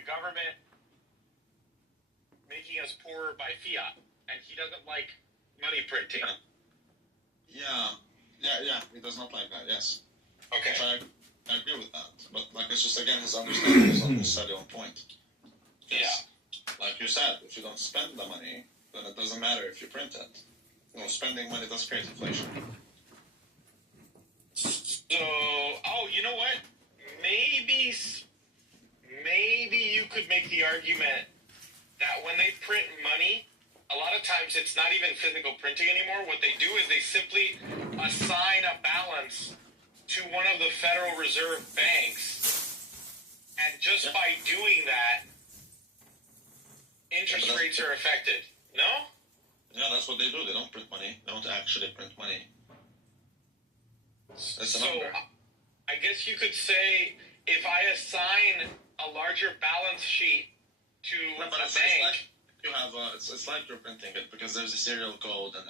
the government making us poorer by fiat, and he doesn't like money printing. Yeah, he does not like that, yes. Okay. I agree with that, but it's just, again, his understanding is not necessarily on point. Yeah. Like you said, if you don't spend the money, then it doesn't matter if you print it. Spending money does create inflation. So, you know what? Maybe you could make the argument that when they print money, a lot of times it's not even physical printing anymore. What they do is they simply assign a balance to one of the Federal Reserve banks, and just by doing that, interest rates are affected. No? Yeah, that's what they do. They don't print money. They don't actually print money. That's a number. I guess you could say if I assign a larger balance sheet to a bank... It's like you're printing it, because there's a serial code and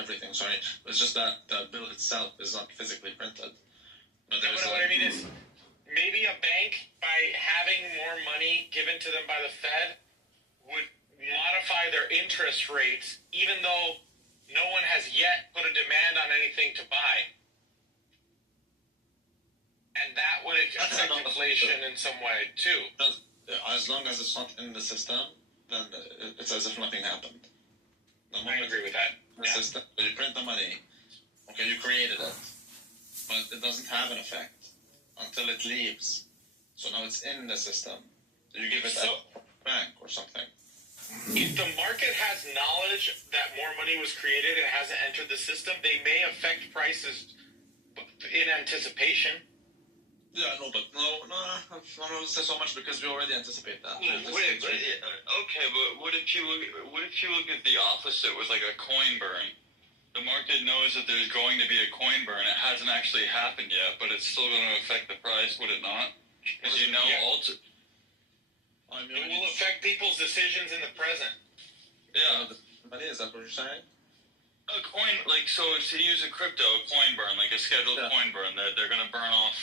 everything, sorry. It's just that the bill itself is not physically printed. But what I mean is, maybe a bank, by having more money given to them by the Fed, would modify their interest rates, even though no one has yet put a demand on anything to buy. And that would affect inflation in some way, too. As long as it's not in the system, then it's as if nothing happened. I agree with that. The system, you print the money, okay, you created it, but it doesn't have an effect until it leaves. So now it's in the system. You give it a bank or something. If the market has knowledge that more money was created and it hasn't entered the system, they may affect prices in anticipation. Yeah, no, but no, I don't say so much because we already anticipate that. Okay, but what if you look at the opposite with like a coin burn? The market knows that there's going to be a coin burn. It hasn't actually happened yet, but it's still going to affect the price, would it not? Because it will affect people's decisions in the present. Yeah. Is that what you're saying? A coin, so to use a crypto, a coin burn, like a scheduled coin burn, they're going to burn off,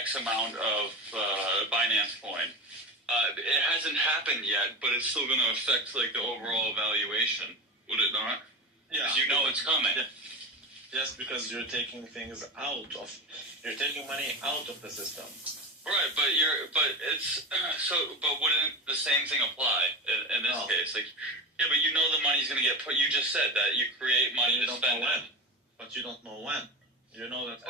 X amount of Binance coin. It hasn't happened yet, but it's still going to affect, the overall valuation, would it not? Yeah. Because you know it's coming. Yes, because you're taking money out of the system. Right, but wouldn't the same thing apply in this case? Yeah, but you know the money's going to get put. You just said that you create money to spend it. But you don't know when. You know that.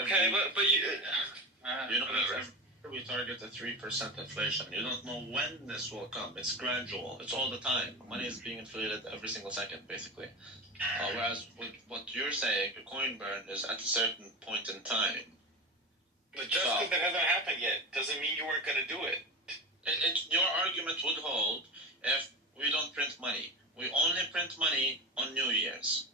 We target a 3% inflation. You don't know when this will come. It's gradual. It's all the time. Money is being inflated every single second, basically. Whereas with what you're saying, a coin burn is at a certain point in time. But just because it hasn't happened yet doesn't mean you weren't going to do it. Your argument would hold if we don't print money. We only print money on New Year's.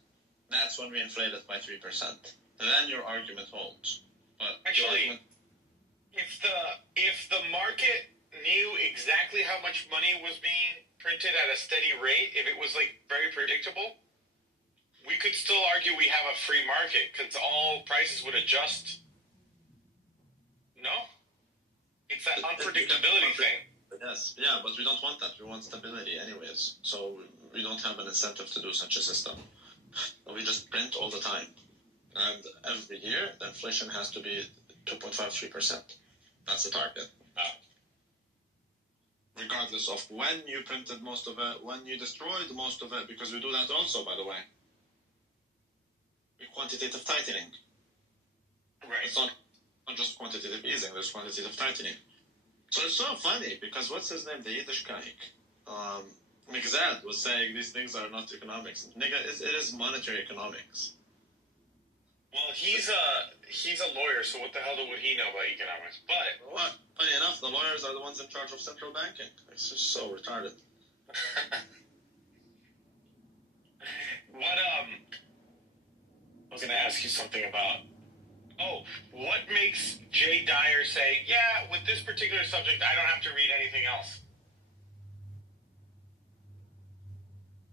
That's when we inflate it by 3%. Then your argument holds. But actually, if the market knew exactly how much money was being printed at a steady rate, if it was very predictable, we could still argue we have a free market because all prices would adjust. No? It's that unpredictability thing. Yes, yeah, but we don't want that. We want stability anyways. So we don't have an incentive to do such a system. We just print all the time. And every year, the inflation has to be 2.53%. That's the target. Regardless of when you printed most of it, when you destroyed most of it, because we do that also, by the way. Quantitative tightening. Right. It's not just quantitative easing, there's quantitative tightening. So it's so funny, because what's his name? The Yiddish guy. Migzad was saying these things are not economics. Nigga, it is monetary economics. Well, he's a lawyer, so what the hell would he know about economics? But funny enough, the lawyers are the ones in charge of central banking. It's just so retarded. I was going to ask you something about... what makes Jay Dyer say, yeah, with this particular subject, I don't have to read anything else?